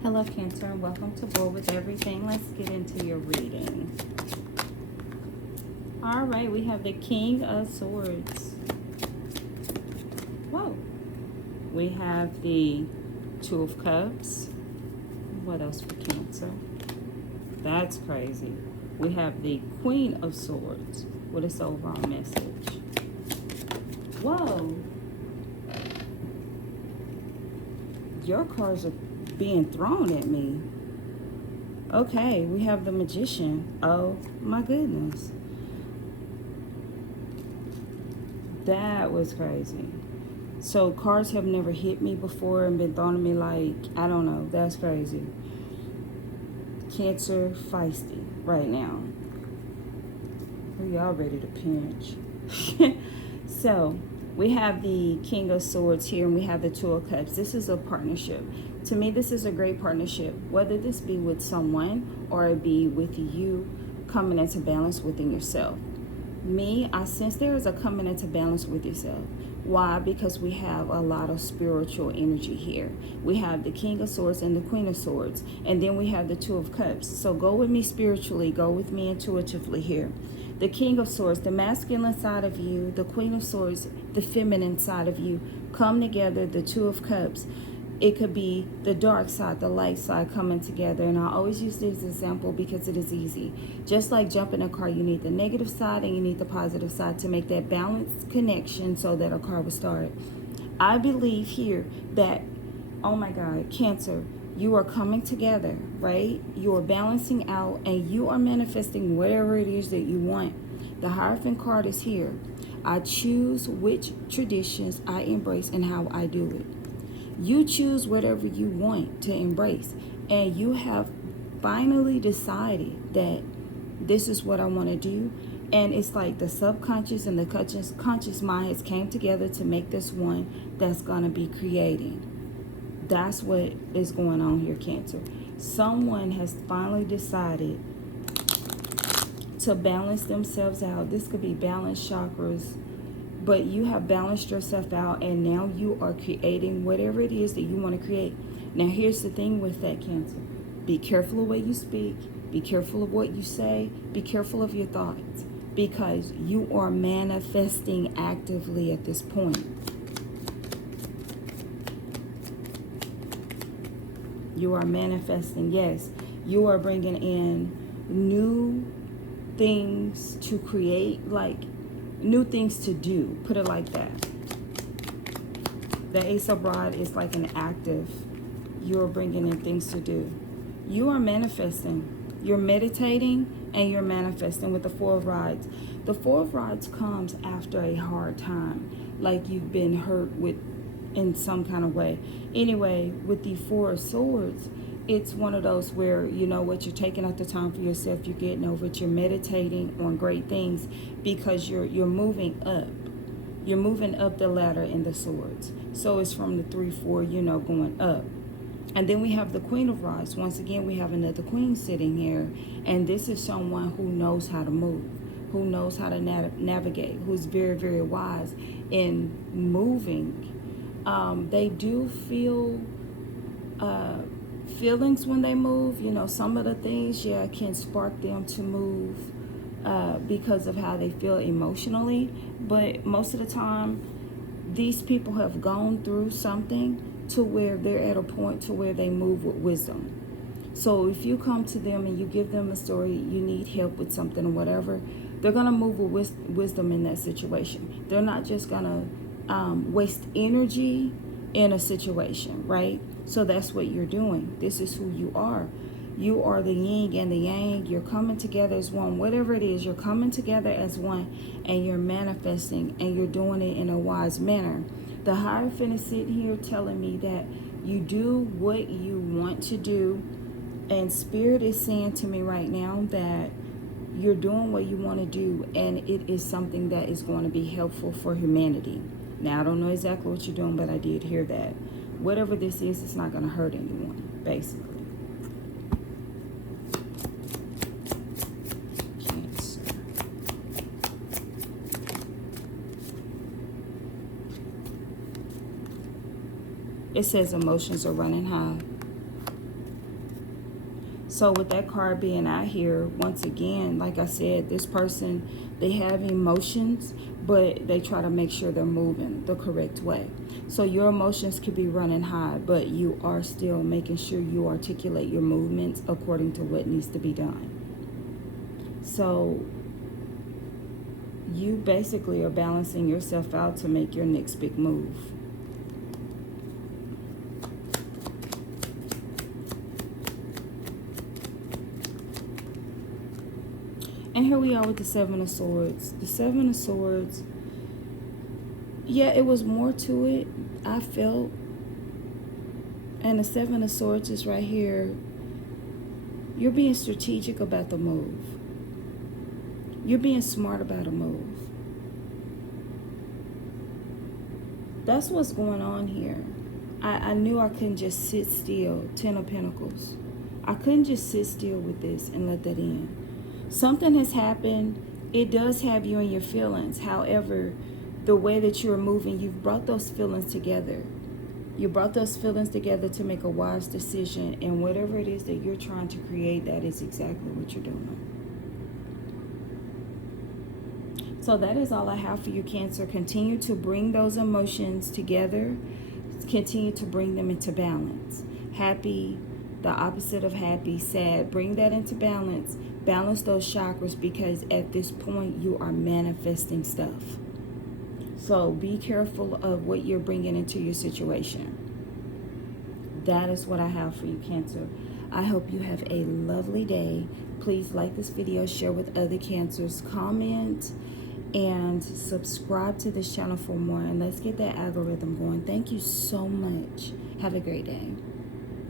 Hello, Cancer, and welcome to Board with Everything. Let's get into your reading. All right, we have the King of Swords. Whoa. We have the Two of Cups. What else for Cancer? That's crazy. We have the Queen of Swords. What is the overall message? Whoa. Your cards are being thrown at me. Okay, we have the Magician. Oh my goodness. That was crazy. So cards have never hit me before and been thrown at me like, I don't know. That's crazy. Cancer feisty right now. Y'all ready to pinch. So we have the King of Swords here, and we have the Two of Cups. This is a partnership. To me, this is a great partnership, whether this be with someone or it be with you coming into balance within yourself. Me, I sense there is a coming into balance with yourself. Why? Because we have a lot of spiritual energy here. We have the King of Swords and the Queen of Swords, and then we have the Two of Cups. So go with me spiritually, go with me intuitively here. The King of Swords, the masculine side of you, the Queen of Swords, the feminine side of you, come together, the Two of Cups. It could be the dark side, the light side coming together. And I always use this example because it is easy. Just like jumping a car, you need the negative side and you need the positive side to make that balanced connection so that a car will start. I believe here that, oh my God, Cancer, you are coming together, right? You are balancing out and you are manifesting whatever it is that you want. The Hierophant card is here. I choose which traditions I embrace and how I do it. You choose whatever you want to embrace, and you have finally decided that this is what I want to do. And it's like the subconscious and the conscious mind has came together to make this one that's going to be creating. That's what is going on here, Cancer. Someone has finally decided to balance themselves out. This could be balanced chakras. But you have balanced yourself out, and now you are creating whatever it is that you want to create. Now, here's the thing with that, Cancer. Be careful of what you speak. Be careful of what you say. Be careful of your thoughts, because you are manifesting actively at this point. You are manifesting, yes. You are bringing in new things to create, like new things to do, put it like that. The Ace of Rods is like an active. You're bringing in things to do. You are manifesting. You're meditating and you're manifesting with the Four of Rods. The Four of Rods comes after a hard time, like you've been hurt with in some kind of way. Anyway, with the Four of Swords, it's one of those where, you know what, you're taking out the time for yourself, you're getting over it, you're meditating on great things because you're moving up. You're moving up the ladder in the swords. So it's from the 3, 4, going up. And then we have the Queen of Rods. Once again, we have another queen sitting here. And this is someone who knows how to move, who knows how to navigate, who's very, very wise in moving. They do feel feelings when they move. Some of the things, can spark them to move because of how they feel emotionally. But most of the time, these people have gone through something to where they're at a point to where they move with wisdom. So if you come to them and you give them a story, you need help with something or whatever, they're going to move with wisdom in that situation. They're not just going to waste energy in a situation, right? So that's what you're doing. This is who you are. You are the yin and the yang. You're coming together as one. Whatever it is, you're coming together as one, and you're manifesting, and you're doing it in a wise manner. The Hierophant is sitting here telling me that you do what you want to do, and Spirit is saying to me right now that you're doing what you want to do, and it is something that is going to be helpful for humanity. Now, I don't know exactly what you're doing, but I did hear that. Whatever this is, it's not going to hurt anyone, basically. Cancer. It says emotions are running high. So with that card being out here, once again, like I said, this person, they have emotions, but they try to make sure they're moving the correct way. So your emotions could be running high, but you are still making sure you articulate your movements according to what needs to be done. So you basically are balancing yourself out to make your next big move. And here we are with the Seven of Swords. The Seven of Swords, yeah, it was more to it, I felt. And the Seven of Swords is right here. You're being strategic about the move. You're being smart about a move. That's what's going on here. I knew I couldn't just sit still. Ten of Pentacles. I couldn't just sit still with this and let that in. Something has happened. It does have you in your feelings. However, the way that you're moving, you've brought those feelings together. You brought those feelings together to make a wise decision. And whatever it is that you're trying to create, that is exactly what you're doing. So that is all I have for you, Cancer. Continue to bring those emotions together. Continue to bring them into balance. Happy, the opposite of happy, sad. Bring that into balance. Balance those chakras, because at this point you are manifesting stuff. So be careful of what you're bringing into your situation. That is what I have for you, Cancer. I hope you have a lovely day. Please like this video, share with other Cancers, comment, and subscribe to this channel for more. And let's get that algorithm going. Thank you so much. Have a great day.